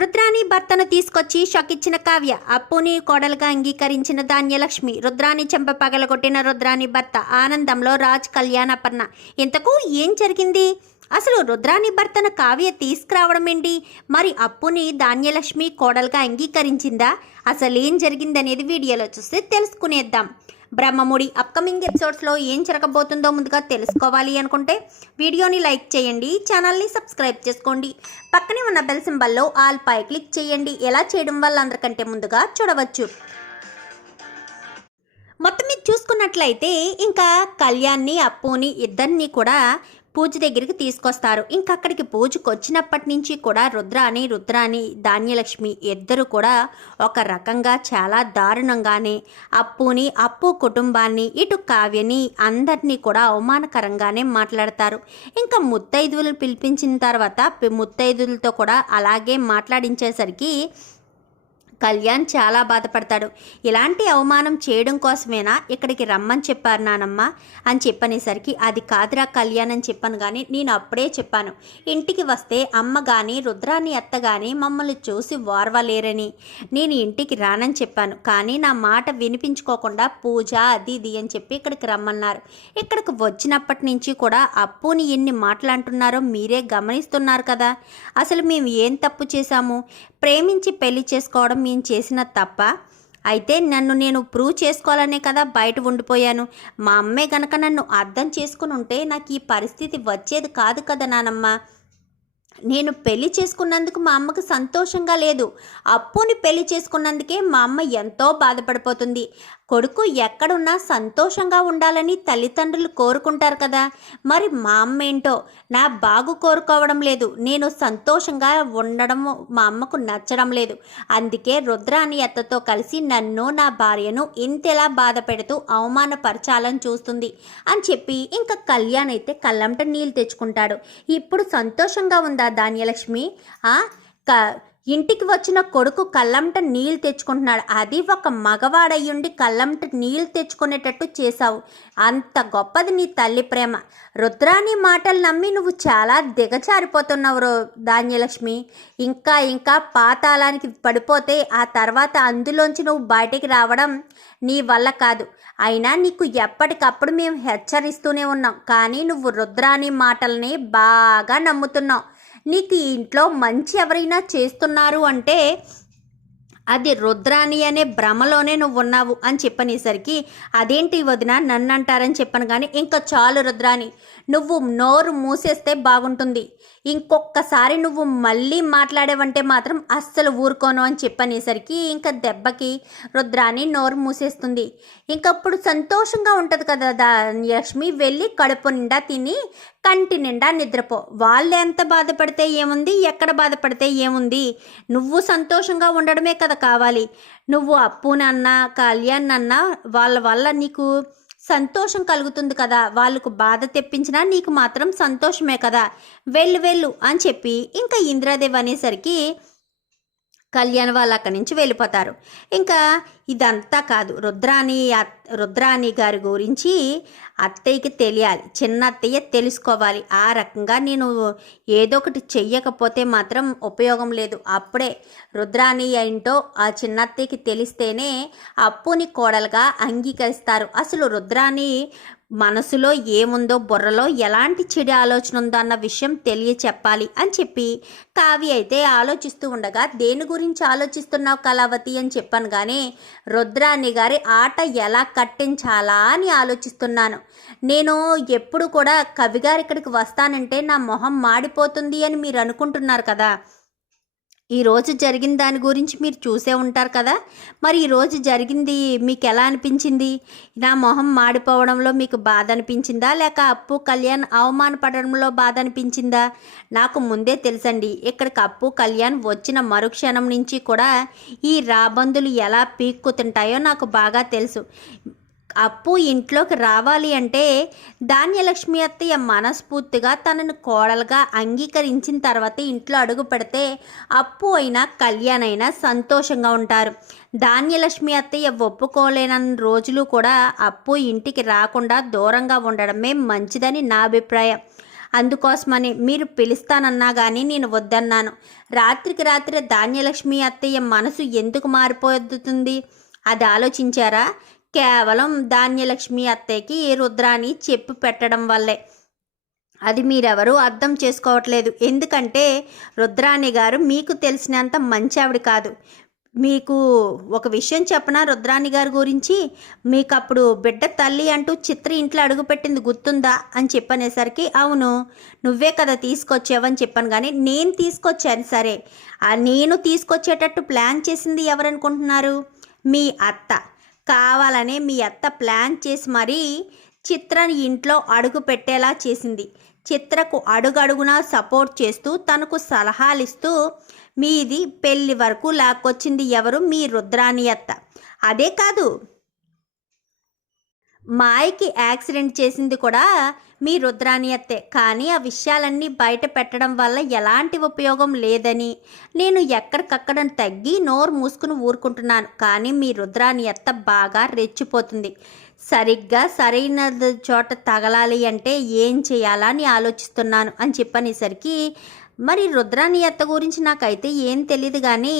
రుద్రాని భర్తను తీసుకొచ్చి షాక్ ఇచ్చిన కావ్య, అప్పుని కోడలుగా అంగీకరించిన ధాన్యలక్ష్మి, రుద్రాని చెంప పగలగొట్టిన రుద్రాని భర్త, ఆనందంలో రాజ్ కళ్యాణ్ అపర్ణ. ఇంతకు ఏం జరిగింది? అసలు రుద్రాని భర్తను కావ్య తీసుకురావడం ఏంటి? మరి అప్పుని ధాన్యలక్ష్మి కోడలుగా అంగీకరించిందా? అసలు ఏం జరిగిందనేది వీడియోలో చూస్తే తెలుసుకునేద్దాం. బ్రహ్మముడి అప్కమింగ్ ఎపిసోడ్స్లో ఏం జరగబోతుందో ముందుగా తెలుసుకోవాలి అనుకుంటే వీడియోని లైక్ చేయండి, ఛానల్ని సబ్స్క్రైబ్ చేసుకోండి, పక్కనే ఉన్న బెల్ సింబల్లో ఆల్ పై క్లిక్ చేయండి. ఎలా చేయడం వల్ల అందరికంటే ముందుగా చూడవచ్చు. మొత్తం మీద చూసుకున్నట్లయితే ఇంకా కళ్యాణ్ని అప్పుని ఇద్దరిని కూడా పూజ దగ్గరికి తీసుకొస్తారు. ఇంకా అక్కడికి పూజకు వచ్చినప్పటి నుంచి కూడా రుద్రాని ధాన్యలక్ష్మి ఇద్దరు కూడా ఒక రకంగా చాలా దారుణంగానే అప్పు కుటుంబాన్ని ఇటు కావ్యని అందరినీ కూడా అవమానకరంగానే మాట్లాడతారు. ఇంకా ముత్తైదువులు పిలిపించిన తర్వాత ముత్తైదువులతో కూడా అలాగే మాట్లాడించేసరికి కళ్యాణ్ చాలా బాధపడతాడు. ఇలాంటి అవమానం చేయడం కోసమేనా ఇక్కడికి రమ్మని చెప్పారు నానమ్మ అని చెప్పనేసరికి, అది కాదురా కళ్యాణ్ అని చెప్పాను, కానీ నేను అప్పుడే చెప్పాను, ఇంటికి వస్తే అమ్మ కానీ రుద్రాని అత్త కానీ మమ్మల్ని చూసి ఓర్వలేరని నేను ఇంటికి రానని చెప్పాను. కానీ నా మాట వినిపించుకోకుండా పూజ అది ఇది అని చెప్పి ఇక్కడికి రమ్మన్నారు. ఇక్కడికి వచ్చినప్పటి నుంచి కూడా అప్పుని ఎన్ని మాట్లాడుతున్నారో మీరే గమనిస్తున్నారు కదా. అసలు మేము ఏం తప్పు చేశాము? ప్రేమించి పెళ్లి చేసుకోవడం మేము చేసిన తప్ప? అయితే నేను ప్రూవ్ చేసుకోవాలనే కదా బయట ఉండిపోయాను. మా అమ్మే గనక నన్ను అర్థం చేసుకుని ఉంటే నాకు ఈ పరిస్థితి వచ్చేది కాదు కదా నానమ్మ. నేను పెళ్లి చేసుకున్నందుకు మా అమ్మకు సంతోషంగా లేదు, అప్పుని పెళ్లి చేసుకున్నందుకే మా అమ్మ ఎంతో బాధపడిపోతుంది. కొడుకు ఎక్కడున్నా సంతోషంగా ఉండాలని తల్లిదండ్రులు కోరుకుంటారు కదా. మరి మా అమ్మ ఏంటో నా బాగు కోరుకోవడం లేదు, నేను సంతోషంగా ఉండడం మా అమ్మకు నచ్చడం లేదు. అందుకే రుద్రాని అత్తతో కలిసి నన్ను నా భార్యను ఇంతలా బాధ పెడుతూ అవమానపరచాలని చూస్తుంది అని చెప్పి ఇంకా కళ్యాణ్ అయితే కళ్ళంట నీళ్ళు తెచ్చుకుంటాడు. ఇప్పుడు సంతోషంగా ఉందా ధాన్యలక్ష్మి? ఇంటికి వచ్చిన కొడుకు కళ్ళంట నీళ్ళు తెచ్చుకుంటున్నాడు, అది ఒక మగవాడయ్యుండి కళ్ళంట నీళ్ళు తెచ్చుకునేటట్టు చేశావు. అంత గొప్పది నీ తల్లి ప్రేమ. రుద్రాని మాటలు నమ్మి నువ్వు చాలా దిగజారిపోతున్నావు ధాన్యలక్ష్మి. ఇంకా పాతాళానికి పడిపోతే ఆ తర్వాత అందులోంచి నువ్వు బయటికి రావడం నీ వల్ల కాదు. అయినా నీకు ఎప్పటికప్పుడు మేము హెచ్చరిస్తూనే ఉన్నాం, కానీ నువ్వు రుద్రాని మాటల్ని బాగా నమ్ముతున్నావు. నీకు ఇంట్లో మంచి ఎవరైనా చేస్తున్నారు అంటే అది రుద్రాని అనే భ్రమలోనే నువ్వు ఉన్నావు అని చెప్పనేసరికి, అదేంటి వదిన నన్ను అంటారని చెప్పాను, కానీ ఇంకా చాలు రుద్రాని, నువ్వు నోరు మూసేస్తే బాగుంటుంది. ఇంకొకసారి నువ్వు మళ్ళీ మాట్లాడేవంటే మాత్రం అస్సలు ఊరుకోను అని చెప్పనేసరికి ఇంకా దెబ్బకి రుద్రాని నోరు మూసేస్తుంది. ఇంకప్పుడు సంతోషంగా ఉంటుంది కదా లక్ష్మి, వెళ్ళి కడుపు నిండా తిని కంటి నిండా నిద్రపో. వాళ్ళు ఎంత బాధపడితే ఏముంది, ఎక్కడ బాధపడితే ఏముంది, నువ్వు సంతోషంగా ఉండడమే కదా కావాలి. నువ్వు అప్పునన్నా కళ్యాణ్ అన్నా వాళ్ళ వల్ల నీకు సంతోషం కలుగుతుంది కదా, వాళ్ళకు బాధ తెప్పించినా నీకు మాత్రం సంతోషమే కదా, వెళ్ళు అని చెప్పి ఇంకా ఇంద్రాదేవి అనేసరికి కళ్యాణ్ వాళ్ళు అక్కడి నుంచి వెళ్ళిపోతారు. ఇంకా ఇదంతా కాదు, రుద్రాని గారి గురించి అత్తయ్యకి తెలియాలి, చిన్న అత్తయ్య తెలుసుకోవాలి. ఆ రకంగా నేను ఏదో ఒకటి చెయ్యకపోతే మాత్రం ఉపయోగం లేదు. అప్పుడే రుద్రాని ఏంటో ఆ చిన్న అత్తయ్యకి తెలిస్తేనే అప్పుని కోడలుగా అంగీకరిస్తారు. అసలు రుద్రాని మనసులో ఏముందో, బుర్రలో ఎలాంటి చెడు ఆలోచన ఉందో అన్న విషయం తెలియచెప్పాలి అని చెప్పి కావ్య అయితే ఆలోచిస్తూ ఉండగా, దేని గురించి ఆలోచిస్తున్నావు కళావతి అని చెప్పాను, కానీ రుద్రాని గారి ఆట ఎలా కట్టించాలా అని ఆలోచిస్తున్నాను. నేను ఎప్పుడు కూడా కవిగారు ఇక్కడికి వస్తానంటే నా మొహం మాడిపోతుంది అని మీరు అనుకుంటున్నారు కదా. ఈరోజు జరిగిన దాని గురించి మీరు చూసే ఉంటారు కదా. మరి ఈరోజు జరిగింది మీకు ఎలా అనిపించింది? నా మొహం మాడిపోవడంలో మీకు బాధ అనిపించిందా, లేక అప్పు కళ్యాణ్ అవమానపడడంలో బాధ అనిపించిందా? నాకు ముందే తెలుసండి, ఇక్కడికి అప్పు కళ్యాణ్ వచ్చిన మరుక్షణం నుంచి కూడా ఈ రాబందులు ఎలా పీక్కు తింటాయో నాకు బాగా తెలుసు. అప్పు ఇంట్లోకి రావాలి అంటే ధాన్యలక్ష్మి అత్తయ్య మనస్ఫూర్తిగా తనను కోడలుగా అంగీకరించిన తర్వాత ఇంట్లో అడుగు పెడితే అప్పు అయినా కళ్యాణ్ అయినా సంతోషంగా ఉంటారు. ధాన్యలక్ష్మి అత్తయ్య ఒప్పుకోలేనన్ని రోజులు కూడా అప్పు ఇంటికి రాకుండా దూరంగా ఉండడమే మంచిదని నా అభిప్రాయం. అందుకోసమని మీరు పిలుస్తానన్నా కానీ నేను వద్దన్నాను. రాత్రికి రాత్రి ధాన్యలక్ష్మి అత్తయ్య మనసు ఎందుకు మారిపోతుంది అది ఆలోచించారా? కేవలం ధాన్యలక్ష్మి అత్తయ్యకి రుద్రాని చెప్పి పెట్టడం వల్లే. అది మీరెవరూ అర్థం చేసుకోవట్లేదు. ఎందుకంటే రుద్రాణి గారు మీకు తెలిసినంత మంచి ఆవిడ కాదు. మీకు ఒక విషయం చెప్పనా రుద్రాణి గారి గురించి? మీకు అప్పుడు బిడ్డ తల్లి అంటూ చిత్ర ఇంట్లో అడుగుపెట్టింది గుర్తుందా అని చెప్పనేసరికి, అవును నువ్వే కదా తీసుకొచ్చావని చెప్పాను. కానీ నేను తీసుకొచ్చాను సరే, నేను తీసుకొచ్చేటట్టు ప్లాన్ చేసింది ఎవరనుకుంటున్నారు? మీ అత్త. కావాలనే మీ అత్త ప్లాన్ చేసి మరీ చిత్రని ఇంట్లో అడుగు పెట్టేలా చేసింది. చిత్రకు అడుగడుగునా సపోర్ట్ చేస్తూ తనకు సలహాలు ఇస్తూ మీది పెళ్లి వరకు లాక్కొచ్చింది ఎవరు? మీ రుద్రాణి అత్త. అదే కాదు, మాయకి యాక్సిడెంట్ చేసింది కూడా మీ రుద్రాణి అత్తే. కానీ ఆ విషయాలన్నీ బయట పెట్టడం వల్ల ఎలాంటి ఉపయోగం లేదని నేను ఎక్కడికక్కడ తగ్గి నోరు మూసుకుని ఊరుకుంటున్నాను. కానీ మీ రుద్రాణి అత్త బాగా రెచ్చిపోతుంది. సరిగ్గా సరైన చోట తగలాలి అంటే ఏం చేయాలా అని ఆలోచిస్తున్నాను అని చెప్పనేసరికి, మరి రుద్రాణి అత్త గురించి నాకైతే ఏం తెలియదు కానీ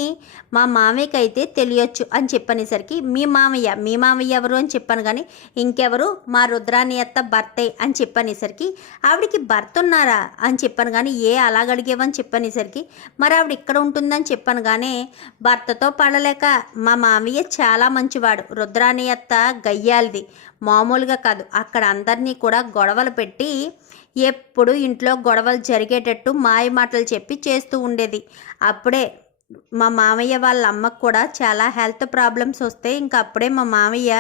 మా మామయ్యకైతే తెలియచ్చు అని చెప్పనేసరికి, మీ మామయ్య ఎవరు అని చెప్పాను. కానీ ఇంకెవరు? మా రుద్రాణి అత్త భర్తే అని చెప్పనేసరికి, ఆవిడికి భర్త ఉన్నారా అని చెప్పాను. కానీ అలాగడిగేవని చెప్పనేసరికి, మరి ఆవిడ ఇక్కడ ఉంటుందని చెప్పాను. కానీ భర్తతో పడలేక మా మామయ్య చాలా మంచివాడు, రుద్రాణి అత్త గయ్యాలిది, మామూలుగా కాదు. అక్కడ అందరినీ కూడా గొడవలు పెట్టి ఎప్పుడు ఇంట్లో గొడవలు జరిగేటట్టు మాయ మాటలు చెప్పి చేస్తూ ఉండేది. అప్పుడే మా మామయ్య వాళ్ళ అమ్మకు కూడా చాలా హెల్త్ ప్రాబ్లమ్స్ వస్తే ఇంకా అప్పుడే మా మామయ్య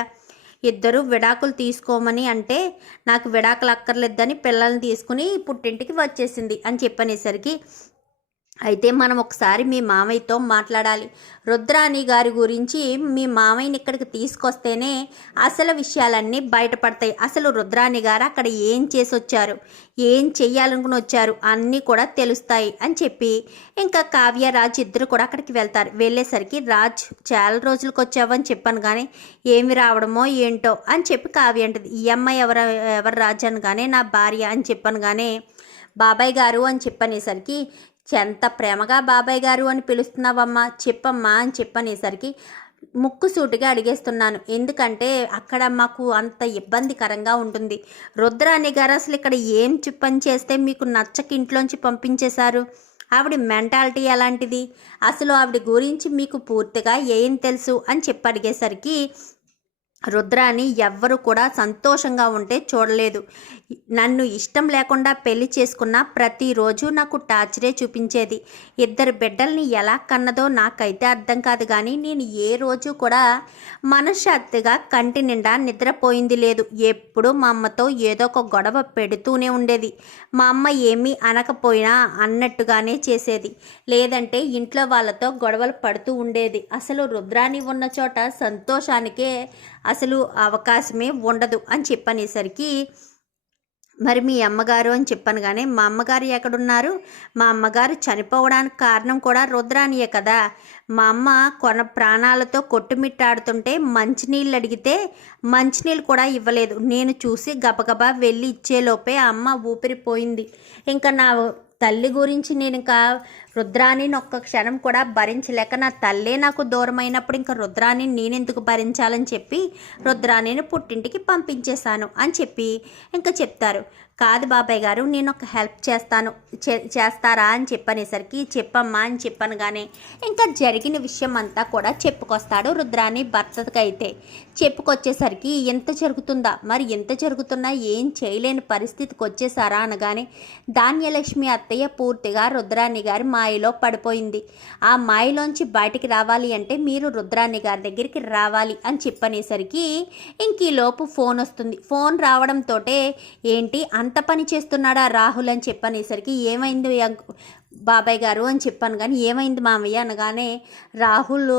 ఇద్దరు విడాకులు తీసుకోమని అంటే, నాకు విడాకులు అక్కర్లేదని పిల్లల్ని తీసుకుని పుట్టింటికి వచ్చేసింది అని చెప్పనేసరికి, అయితే మనం ఒకసారి మీ మామయ్యతో మాట్లాడాలి. రుద్రాణి గారి గురించి మీ మామయ్యని ఇక్కడికి తీసుకొస్తేనే అసలు విషయాలన్నీ బయటపడతాయి. అసలు రుద్రాణి గారు అక్కడ ఏం చేసి వచ్చారు, ఏం చెయ్యాలనుకుని వచ్చారు అన్నీ కూడా తెలుస్తాయి అని చెప్పి ఇంకా కావ్య రాజ్ ఇద్దరు కూడా అక్కడికి వెళ్తారు. వెళ్ళేసరికి, రాజ్ చాలా రోజులకు వచ్చావని చెప్పాను కానీ ఏమి రావడమో ఏంటో అని చెప్పి కావ్య అంటది. ఈ అమ్మాయి ఎవరు రాజ్ అనగానే నా భార్య అని చెప్పాను. కానీ బాబాయ్ గారు అని చెప్పనేసరికి, ఎంత ప్రేమగా బాబాయ్ గారు అని పిలుస్తున్నావమ్మా, చెప్పమ్మా అని చెప్పనేసరికి ముక్కుసూటిగా అడిగేస్తున్నాను. ఎందుకంటే అక్కడ మాకు అంత ఇబ్బందికరంగా ఉంటుంది. రుద్రాణి గారు అసలు ఇక్కడ ఏం పని చేస్తే మీకు నచ్చక ఇంట్లోంచి పంపించేశారు? ఆవిడ మెంటాలిటీ ఎలాంటిది? అసలు ఆవిడ గురించి మీకు పూర్తిగా ఏం తెలుసు అని చెప్పి అడిగేసరికి, రుద్రాని ఎవ్వరు కూడా సంతోషంగా ఉంటే చూడలేదు. నన్ను ఇష్టం లేకుండా పెళ్లి చేసుకున్న ప్రతిరోజు నాకు టార్చరే చూపించేది. ఇద్దరు బిడ్డల్ని ఎలా కన్నదో నాకైతే అర్థం కాదు. కానీ నేను ఏ రోజు కూడా మనశ్శాంతిగా కంటి నిండా నిద్రపోయింది లేదు. ఎప్పుడు మా అమ్మతో ఏదో ఒక గొడవ పెడుతూనే ఉండేది. మా అమ్మ ఏమీ అనకపోయినా అన్నట్టుగానే చేసేది, లేదంటే ఇంట్లో వాళ్ళతో గొడవలు పడుతూ ఉండేది. అసలు రుద్రాని ఉన్న చోట సంతోషానికే అసలు అవకాశమే ఉండదు అని చెప్పనేసరికి, మరి మీ అమ్మగారు అని చెప్పాను. కానీ మా అమ్మగారు ఎక్కడున్నారు? మా అమ్మగారు చనిపోవడానికి కారణం కూడా రుద్రానియే కదా. మా అమ్మ ప్రాణాలతో కొట్టుమిట్టాడుతుంటే మంచినీళ్ళు అడిగితే మంచినీళ్ళు కూడా ఇవ్వలేదు. నేను చూసి గబగబా వెళ్ళి ఇచ్చేలోపే అమ్మ ఊపిరిపోయింది. ఇంకా నా తల్లి గురించి నేను ఇంకా రుద్రాణిని ఒక్క క్షణం కూడా భరించలేక, నా తల్లే నాకు దూరమైనప్పుడు ఇంకా రుద్రాణిని నేనెందుకు భరించాలని చెప్పి రుద్రాణిని పుట్టింటికి పంపించేశాను అని చెప్పి ఇంకా చెప్తారు. కాదు బాబాయ్ గారు, నేను ఒక హెల్ప్ చేస్తాను, చేస్తారా అని చెప్పనేసరికి, చెప్పమ్మా అని చెప్పాను. కానీ ఇంకా జరిగిన విషయం అంతా కూడా చెప్పుకొస్తాడు రుద్రాణి భర్తకైతే. చెప్పుకొచ్చేసరికి ఎంత జరుగుతుందా, మరి ఎంత జరుగుతున్నా ఏం చేయలేని పరిస్థితికి వచ్చేసారా అనగానే, ధాన్యలక్ష్మి అత్తయ్య పూర్తిగా రుద్రాణి గారి మాయలో పడిపోయింది. ఆ మాయలోంచి బయటికి రావాలి అంటే మీరు రుద్రాణి గారి దగ్గరికి రావాలి అని చెప్పనేసరికి ఇంక ఈలోపు ఫోన్ వస్తుంది. ఫోన్ రావడంతో, ఏంటి అంత పని చేస్తున్నాడా రాహుల్ అని చెప్పనేసరికి, ఏమైంది బాబాయ్ గారు అని చెప్పాను. కానీ ఏమైంది మామయ్య అనగానే, రాహుల్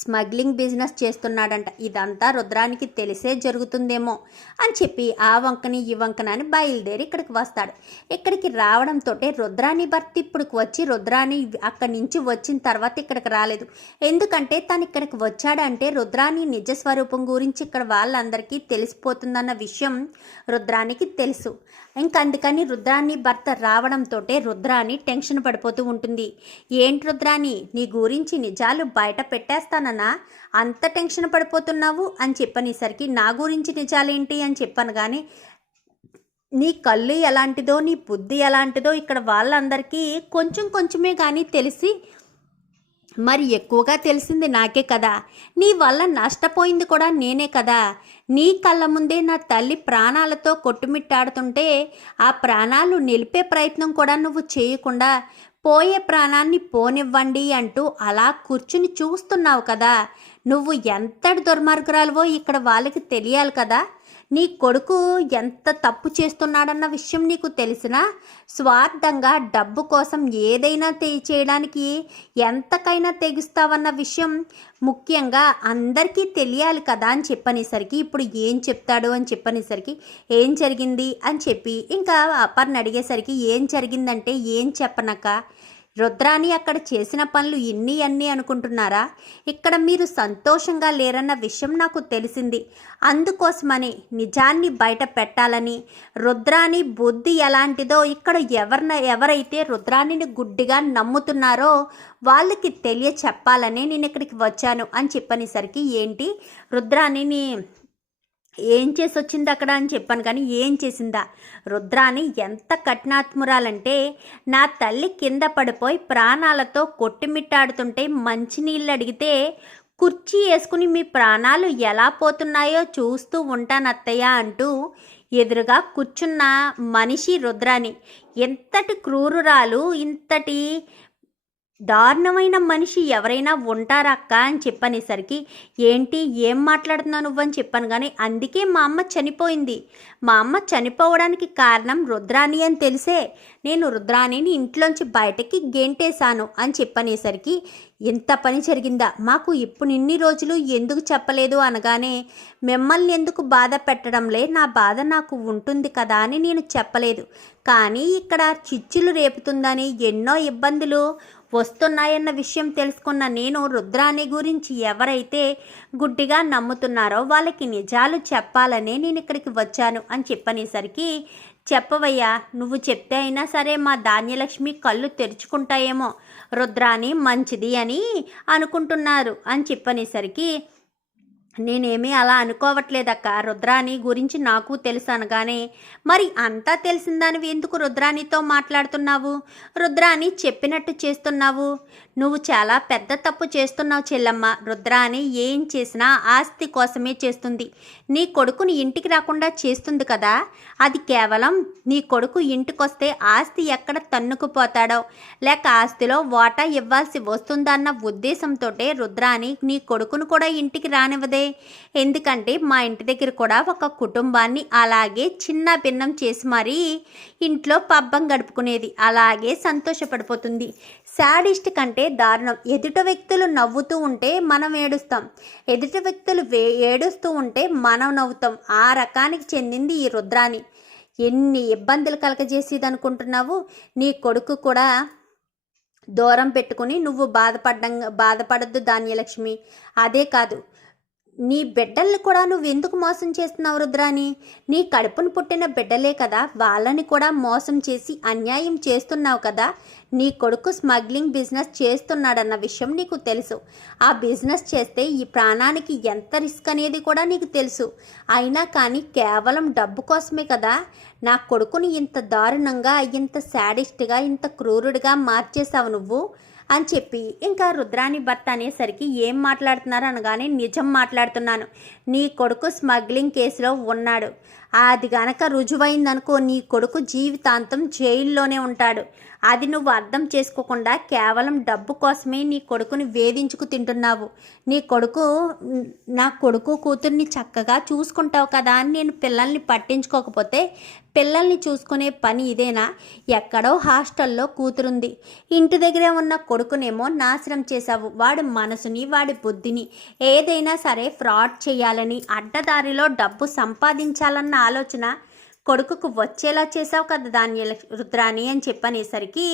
స్మగ్లింగ్ బిజినెస్ చేస్తున్నాడంట. ఇదంతా రుద్రానికి తెలిసే జరుగుతుందేమో అని చెప్పి ఆ వంకని ఈ వంకన అని బయలుదేరి ఇక్కడికి వస్తాడు. ఇక్కడికి రావడంతో రుద్రాని భర్త ఇప్పుడుకి వచ్చి రుద్రాని అక్కడి నుంచి వచ్చిన తర్వాత ఇక్కడికి రాలేదు. ఎందుకంటే తను ఇక్కడికి వచ్చాడంటే రుద్రాని నిజస్వరూపం గురించి ఇక్కడ వాళ్ళందరికీ తెలిసిపోతుందన్న విషయం రుద్రానికి తెలుసు. అందుకని రుద్రాని భర్త రావడంతో రుద్రాని టెన్షన్ పడిపోతూ ఉంటుంది. ఏంటి రుద్రాని, నీ గురించి నిజాలు బయట పెట్టేస్తానన్నా అంత టెన్షన్ పడిపోతున్నావు అని చెప్పనేసరికి నా గురించి నిజాలేంటి అని చెప్పాను. కానీ నీ కళ్ళు ఎలాంటిదో నీ బుద్ధి ఎలాంటిదో ఇక్కడ వాళ్ళందరికీ కొంచెం కొంచెమే కానీ తెలిసి మరి ఎక్కువగా తెలిసింది నాకే కదా. నీ వల్ల నష్టపోయింది కూడా నేనే కదా. నీ కళ్ళ ముందే నా తల్లి ప్రాణాలతో కొట్టుమిట్టాడుతుంటే ఆ ప్రాణాలు నిలిపే ప్రయత్నం కూడా నువ్వు చేయకుండా పోయే ప్రాణాన్ని పోనివ్వండి అంటూ అలా కూర్చుని చూస్తున్నావు కదా. నువ్వు ఎంతటి దుర్మార్గురాలువో ఇక్కడ వాళ్ళకి తెలియాలి కదా. నీ కొడుకు ఎంత తప్పు చేస్తున్నాడన్న విషయం నీకు తెలిసినా స్వార్థంగా డబ్బు కోసం ఏదైనా చేయడానికి ఎంతకైనా తెగిస్తావన్న విషయం ముఖ్యంగా అందరికీ తెలియాలి కదా అని చెప్పనేసరికి ఇప్పుడు ఏం చెప్తాడు అని చెప్పనేసరికి ఏం జరిగింది అని చెప్పి ఇంకా అపర్ణ అడిగేసరికి ఏం జరిగిందంటే ఏం చెప్పనక్క, రుద్రాని అక్కడ చేసిన పనులు ఇన్ని అన్నీ అనుకుంటున్నారా? ఇక్కడ మీరు సంతోషంగా లేరన్న విషయం నాకు తెలిసింది. అందుకోసమని నిజాన్ని బయట పెట్టాలని రుద్రాని బుద్ధి ఎలాంటిదో ఇక్కడ ఎవరైతే రుద్రానిని గుడ్డిగా నమ్ముతున్నారో వాళ్ళకి తెలియ చెప్పాలని నేను ఇక్కడికి వచ్చాను అని చెప్పనేసరికి ఏంటి రుద్రానిని ఏం చేసి వచ్చింది అక్కడ అని చెప్పాను. కానీ ఏం చేసిందా? రుద్రాని ఎంత కఠినాత్మురాలంటే నా తల్లి కింద పడిపోయి ప్రాణాలతో కొట్టుమిట్టాడుతుంటే మంచినీళ్ళు అడిగితే కుర్చీ వేసుకుని మీ ప్రాణాలు ఎలా పోతున్నాయో చూస్తూ ఉంటానత్తయ్య అంటూ ఎదురుగా కూర్చున్న మనిషి రుద్రాని. ఎంతటి క్రూరురాలు, ఇంతటి దారుణమైన మనిషి ఎవరైనా ఉంటారా అక్క అని చెప్పనేసరికి ఏంటి ఏం మాట్లాడుతున్నావు నువ్వు అని చెప్పాను. కానీ అందుకే మా అమ్మ చనిపోయింది. మా అమ్మ చనిపోవడానికి కారణం రుద్రాని అని తెలిసే నేను రుద్రానిని ఇంట్లోంచి బయటకి గెంటేశాను అని చెప్పనేసరికి ఎంత పని జరిగిందా, మాకు ఇప్పుడు ఇన్ని రోజులు ఎందుకు చెప్పలేదు అనగానే మిమ్మల్ని ఎందుకు బాధ పెట్టడంలే, నా బాధ నాకు ఉంటుంది కదా అని నేను చెప్పలేదు. కానీ ఇక్కడ చిచ్చులు రేపుతుందని ఎన్నో ఇబ్బందులు వస్తున్నాయన్న విషయం తెలుసుకున్న నేను రుద్రాని గురించి ఎవరైతే గుడ్డిగా నమ్ముతున్నారో వాళ్ళకి నిజాలు చెప్పాలనే నేను ఇక్కడికి వచ్చాను అని చెప్పనేసరికి చెప్పవయ్యా, నువ్వు చెప్తే అయినా సరే మా ధాన్యలక్ష్మి కళ్ళు తెరుచుకుంటాయేమో, రుద్రాని మంచిది అని అనుకుంటున్నారు అని చెప్పనేసరికి నేనేమీ అలా అనుకోవట్లేదక్క, రుద్రాని గురించి నాకు తెలుసు అనగానే మరి అంతా తెలిసిందానివి ఎందుకు రుద్రానితో మాట్లాడుతున్నావు, రుద్రాని చెప్పినట్టు చేస్తున్నావు, నువ్వు చాలా పెద్ద తప్పు చేస్తున్నావు చెల్లమ్మ. రుద్రాని ఏం చేసినా ఆస్తి కోసమే చేస్తుంది. నీ కొడుకుని ఇంటికి రాకుండా చేస్తుంది కదా, అది కేవలం నీ కొడుకు ఇంటికొస్తే ఆస్తి ఎక్కడ తన్నుకుపోతాడో లేక ఆస్తిలో వాటా ఇవ్వాల్సి వస్తుందన్న ఉద్దేశంతో రుద్రాని నీ కొడుకును కూడా ఇంటికి రానివ్వదే. ఎందుకంటే మా ఇంటి దగ్గర కూడా ఒక కుటుంబాన్ని అలాగే చిన్న భిన్నం చేసి మరీ ఇంట్లో పబ్బం గడుపుకునేది, అలాగే సంతోషపడిపోతుంది. శాడిస్ట్ కంటే దారుణం. ఎదుట వ్యక్తులు నవ్వుతూ ఉంటే మనం ఏడుస్తాం, ఎదుట వ్యక్తులు ఏడుస్తూ ఉంటే మనం నవ్వుతాం. ఆ రకానికి చెందింది ఈ రుద్రాని. ఎన్ని ఇబ్బందులు కలగజేసేది అనుకుంటున్నావు. నీ కొడుకు కూడా దూరం పెట్టుకుని నువ్వు బాధపడద్దు ధాన్యలక్ష్మి. అదే కాదు, నీ బిడ్డల్ని కూడా నువ్వు ఎందుకు మోసం చేస్తున్నావు రుద్రాని? నీ కడుపును పుట్టిన బిడ్డలే కదా, వాళ్ళని కూడా మోసం చేసి అన్యాయం చేస్తున్నావు కదా. నీ కొడుకు స్మగ్లింగ్ బిజినెస్ చేస్తున్నాడన్న విషయం నీకు తెలుసు. ఆ బిజినెస్ చేస్తే ఈ ప్రాణానికి ఎంత రిస్క్ అనేది కూడా నీకు తెలుసు. అయినా కానీ కేవలం డబ్బు కోసమే కదా నా కొడుకుని ఇంత దారుణంగా, ఇంత శాడిస్ట్గా, ఇంత క్రూరుడిగా మార్చేశావు నువ్వు అని చెప్పి ఇంకా రుద్రాని భర్త అనేసరికి ఏం మాట్లాడుతున్నారు అనగానే నిజం మాట్లాడుతున్నాను. నీ కొడుకు స్మగ్లింగ్ కేసులో ఉన్నాడు. అది గనక రుజువైందనుకో నీ కొడుకు జీవితాంతం జైల్లోనే ఉంటాడు. అది నువ్వు అర్థం చేసుకోకుండా కేవలం డబ్బు కోసమే నీ కొడుకుని వేధించుకు తింటున్నావు. నా కొడుకు కూతుర్ని చక్కగా చూసుకుంటావు కదా అని నేను పిల్లల్ని పట్టించుకోకపోతే పిల్లల్ని చూసుకునే పని ఇదేనా? ఎక్కడో హాస్టల్లో కూతురుంది, ఇంటి దగ్గరే ఉన్న కొడుకునేమో నాశనం చేశావు. వాడి మనసుని, వాడి బుద్ధిని ఏదైనా సరే ఫ్రాడ్ చేయాలని, అడ్డదారిలో డబ్బు సంపాదించాలన్న ఆలోచన కొడుకుకు వచ్చేలా చేసావు కదా రుద్రాని అని చెప్పనేసరికి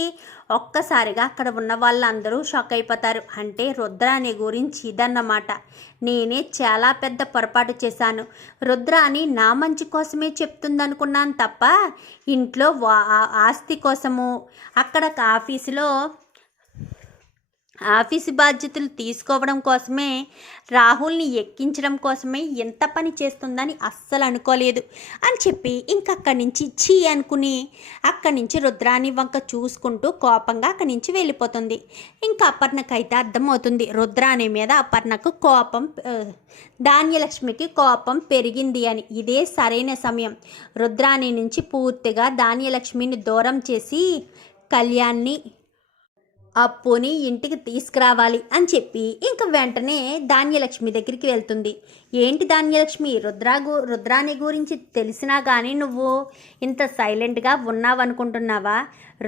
ఒక్కసారిగా అక్కడ ఉన్న వాళ్ళందరూ షాక్ అయిపోతారు. అంటే రుద్రాని గురించి ఇదన్నమాట. నేనే చాలా పెద్ద పొరపాటు చేశాను. రుద్రాని నా మంచి కోసమే చెప్తుందనుకున్నాను తప్ప ఇంట్లో ఆస్తి కోసము, అక్కడ ఆఫీసు బాధ్యతలు తీసుకోవడం కోసమే, రాహుల్ని ఎక్కించడం కోసమే ఎంత పని చేస్తుందని అస్సలు అనుకోలేదు అని చెప్పి ఇంకక్కడి నుంచి ఛీ అనుకుని అక్కడి నుంచి రుద్రాని వంక చూసుకుంటూ కోపంగా అక్కడి నుంచి వెళ్ళిపోతుంది. ఇంకా అపర్ణకైతే అర్థమవుతుంది రుద్రాని మీద అపర్ణకు కోపం, ధాన్యలక్ష్మికి కోపం పెరిగింది అని. ఇదే సరైన సమయం రుద్రాని నుంచి పూర్తిగా ధాన్యలక్ష్మిని దూరం చేసి కళ్యాణ్ని, అప్పుని ఇంటికి తీసుకురావాలి అని చెప్పి ఇంక వెంటనే ధాన్యలక్ష్మి దగ్గరికి వెళ్తుంది. ఏంటి ధాన్యలక్ష్మి, రుద్రాని గురించి తెలిసినా కానీ నువ్వు ఇంత సైలెంట్గా ఉన్నావనుకుంటున్నావా?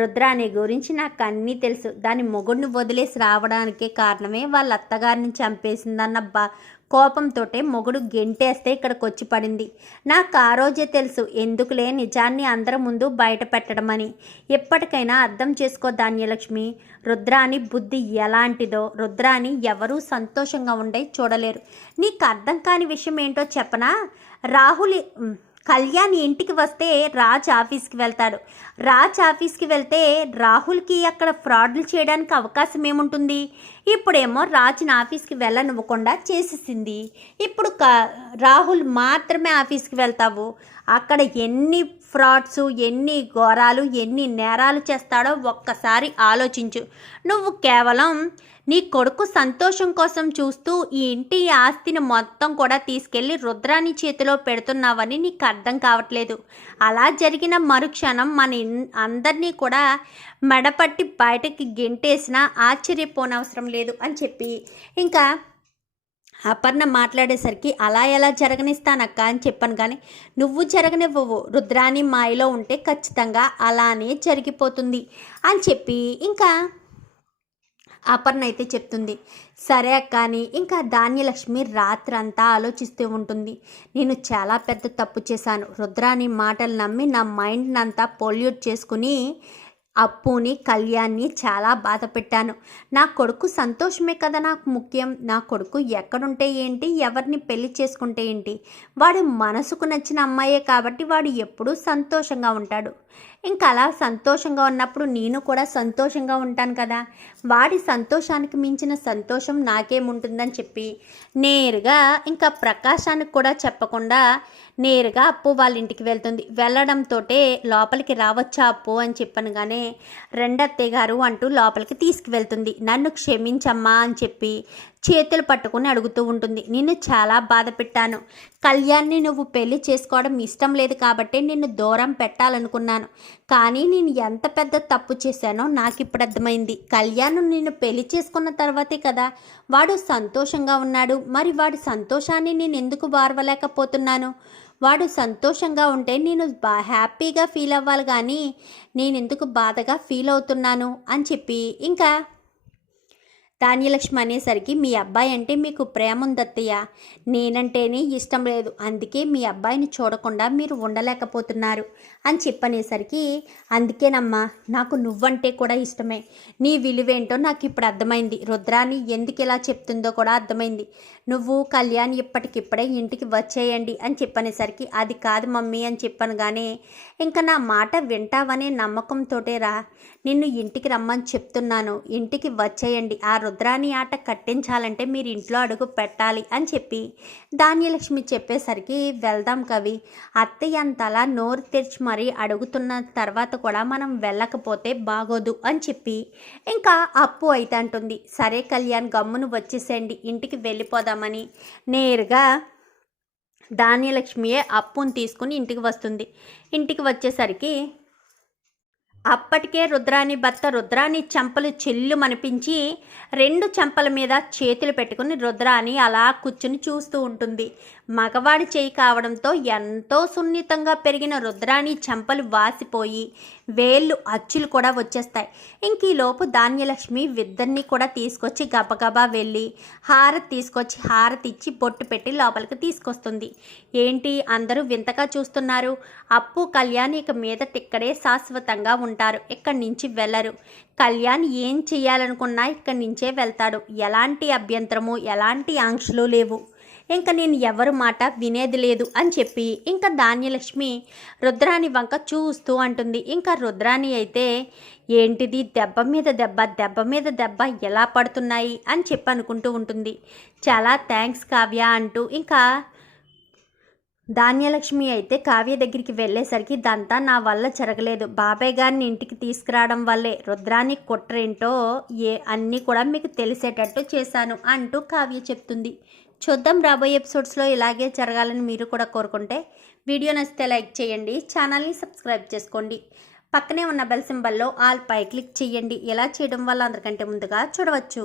రుద్రాని గురించి నాకు అన్నీ తెలుసు. దాని మొగుడిని వదిలేసి రావడానికే కారణమే వాళ్ళ అత్తగారిని చంపేసిందన్న కోపంతోటే మొగుడు గెంటేస్తే ఇక్కడికి వచ్చి పడింది. నాకు ఆ రోజే తెలుసు ఎందుకులే నిజాన్ని అందరి ముందు బయట పెట్టడమని. ఎప్పటికైనా అర్థం చేసుకో ధాన్యలక్ష్మి, రుద్రాని బుద్ధి ఎలాంటిదో. రుద్రాని ఎవరూ సంతోషంగా ఉండే చూడలేరు. నీకు అర్థం కాని విషయం ఏంటో చెప్పనా? కళ్యాణ్ ఇంటికి వస్తే రాజ్ ఆఫీస్కి వెళ్తాడు. రాజ్ ఆఫీస్కి వెళ్తే రాహుల్కి అక్కడ ఫ్రాడ్లు చేయడానికి అవకాశం ఏముంటుంది? ఇప్పుడేమో రాజ్ని ఆఫీస్కి వెళ్ళనివ్వకుండా చేసేసింది. ఇప్పుడు రాహుల్ మాత్రమే ఆఫీస్కి వెళ్తావు. అక్కడ ఎన్ని ఫ్రాడ్స్, ఎన్ని ఘోరాలు, ఎన్ని నేరాలు చేస్తాడో ఒక్కసారి ఆలోచించు. నువ్వు కేవలం నీ కొడుకు సంతోషం కోసం చూస్తూ ఈ ఇంటి ఆస్తిని మొత్తం కూడా తీసుకెళ్ళి రుద్రాని చేతిలో పెడుతున్నావని నీకు అర్థం కావట్లేదు. అలా జరిగిన మరుక్షణం అందరినీ కూడా మెడపట్టి బయటకి గెంటేసినా ఆశ్చర్యపోనవసరం లేదు అని చెప్పి ఇంకా అపర్ణ మాట్లాడేసరికి అలా ఎలా జరగనిస్తానక్క అని చెప్పాను, కానీ నువ్వు జరగనివ్వవు. రుద్రాని మాయలో ఉంటే ఖచ్చితంగా అలానే జరిగిపోతుంది అని చెప్పి ఇంకా అపర్ణ అయితే చెప్తుంది. సరే అక్క అని ఇంకా ధాన్యలక్ష్మి రాత్రంతా ఆలోచిస్తూ ఉంటుంది. నేను చాలా పెద్ద తప్పు చేశాను. రుద్రాని మాటలు నమ్మి నా మైండ్ని అంతా పొల్యూట్ చేసుకుని అప్పుని, కళ్యాణ్ని చాలా బాధ పెట్టాను. నా కొడుకు సంతోషమే కదా నాకు ముఖ్యం. నా కొడుకు ఎక్కడుంటే ఏంటి, ఎవరిని పెళ్లి చేసుకుంటే ఏంటి, వాడు మనసుకు నచ్చిన అమ్మాయే కాబట్టి వాడు ఎప్పుడూ సంతోషంగా ఉంటాడు. ఇంకా అలా సంతోషంగా ఉన్నప్పుడు నేను కూడా సంతోషంగా ఉంటాను కదా. వాడి సంతోషానికి మించిన సంతోషం నాకేముంటుందని చెప్పి నేరుగా ఇంకా ప్రకాశానికి కూడా చెప్పకుండా నేరుగా అప్పు వాళ్ళ ఇంటికి వెళ్తుంది. వెళ్ళడంతో లోపలికి రావచ్చా అప్పు అని చెప్పనగానే రెండత్తయ్య గారు అంటూ లోపలికి తీసుకువెళ్తుంది. నన్ను క్షమించమ్మా అని చెప్పి చేతులు పట్టుకుని అడుగుతూ ఉంటుంది. నిన్ను చాలా బాధ పెట్టాను. కళ్యాణ్ని నువ్వు పెళ్లి చేసుకోవడం ఇష్టం లేదు కాబట్టి నిన్ను దూరం పెట్టాలనుకున్నాను. కానీ నేను ఎంత పెద్ద తప్పు చేశానో నాకు ఇప్పుడు అర్థమైంది. కళ్యాణ్ నిన్ను పెళ్లి చేసుకున్న తర్వాతే కదా వాడు సంతోషంగా ఉన్నాడు. మరి వాడి సంతోషాన్ని నేను ఎందుకు వారవలేకపోతున్నాను? వాడు సంతోషంగా ఉంటే నేను హ్యాపీగా ఫీల్ అవ్వాలి, కానీ నేను ఎందుకు బాధగా ఫీల్ అవుతున్నాను అని చెప్పి ఇంకా ధాన్యలక్ష్మి అనేసరికి మీ అబ్బాయి అంటే మీకు ప్రేమ ఉందత్తయ్య, నేనంటేనే ఇష్టం లేదు, అందుకే మీ అబ్బాయిని చూడకుండా మీరు ఉండలేకపోతున్నారు అని చెప్పనేసరికి అందుకేనమ్మా నాకు నువ్వంటే కూడా ఇష్టమే. నీ విలువేంటో నాకు ఇప్పుడు అర్థమైంది. రుద్రాని ఎందుకు ఇలా చెప్తుందో కూడా అర్థమైంది. నువ్వు కళ్యాణ్ ఇప్పటికిప్పుడే ఇంటికి వచ్చేయండి అని చెప్పనేసరికి అది కాదు మమ్మీ అని చెప్పాను, కానీ ఇంకా నా మాట వింటావనే నమ్మకంతోటే రా నిన్ను ఇంటికి రమ్మని చెప్తున్నాను. ఇంటికి వచ్చేయండి. ఆ రుద్రాని ఆట కట్టించాలంటే మీరు ఇంట్లో అడుగు పెట్టాలి అని చెప్పి ధాన్యలక్ష్మి చెప్పేసరికి వెళ్దాం కవి, అత్తయ్య అంతలా నోరు తెరిచి మరీ అడుగుతున్న తర్వాత కూడా మనం వెళ్ళకపోతే బాగోదు అని చెప్పి ఇంకా అప్పు అయితే అంటుంది. సరే కళ్యాణ్ గమ్మును వచ్చేసేయండి, ఇంటికి వెళ్ళిపోదామని నేరుగా ధాన్యలక్ష్మియే అప్పుని తీసుకుని ఇంటికి వస్తుంది. ఇంటికి వచ్చేసరికి అప్పటికే రుద్రాని భర్త రుద్రాని చెంపలు చెల్లుమనిపించి రెండు చెంపల మీద చేతులు పెట్టుకుని రుద్రాని అలా కూర్చుని చూస్తూ ఉంటుంది. మగవాడి చేయి కావడంతో ఎంతో సున్నితంగా పెరిగిన రుద్రాణి చెంపలు వాసిపోయి వేళ్ళు అచ్చులు కూడా వచ్చేస్తాయి. ఇంక ఈలోపు ధాన్యలక్ష్మి ఇద్దరిని కూడా తీసుకొచ్చి గబగబా వెళ్ళి హారతి తీసుకొచ్చి హారతి ఇచ్చి బొట్టు పెట్టి లోపలికి తీసుకొస్తుంది. ఏంటి అందరూ వింతగా చూస్తున్నారు? అప్పు కళ్యాణ్ ఇక మీదట ఇక్కడే శాశ్వతంగా ఉంటారు, ఇక్కడి నుంచి వెళ్ళరు. కళ్యాణ్ ఏం చెయ్యాలనుకున్నా ఇక్కడి నుంచే వెళ్తాడు. ఎలాంటి అభ్యంతరము ఎలాంటి ఆంక్షలు లేవు. ఇంకా నేను ఎవరి మాట వినేది లేదు అని చెప్పి ఇంకా ధాన్యలక్ష్మి రుద్రాణి వంక చూస్తూ అంటుంది. ఇంకా రుద్రాణి అయితే ఏంటిది దెబ్బ మీద దెబ్బ దెబ్బ మీద దెబ్బ ఎలా పడుతున్నాయి అని చెప్పి అనుకుంటూ ఉంటుంది. చాలా థ్యాంక్స్ కావ్య అంటూ ఇంకా ధాన్యలక్ష్మి అయితే కావ్య దగ్గరికి వెళ్ళేసరికి ఇదంతా నా వల్ల జరగలేదు, బాబాయ్ గారిని ఇంటికి తీసుకురావడం వల్లే రుద్రాని కుట్రేంటో అన్నీ కూడా మీకు తెలిసేటట్టు చేశాను అంటూ కావ్య చెప్తుంది. చూద్దాం రాబోయే ఎపిసోడ్స్లో ఇలాగే జరగాలని మీరు కూడా కోరుకుంటే వీడియో నచ్చితే లైక్ చేయండి, ఛానల్ని సబ్స్క్రైబ్ చేసుకోండి, పక్కనే ఉన్న బెల్ సింబల్లో ఆల్ పై క్లిక్ చేయండి. ఇలా చేయడం వల్ల అందరికంటే ముందుగా చూడవచ్చు.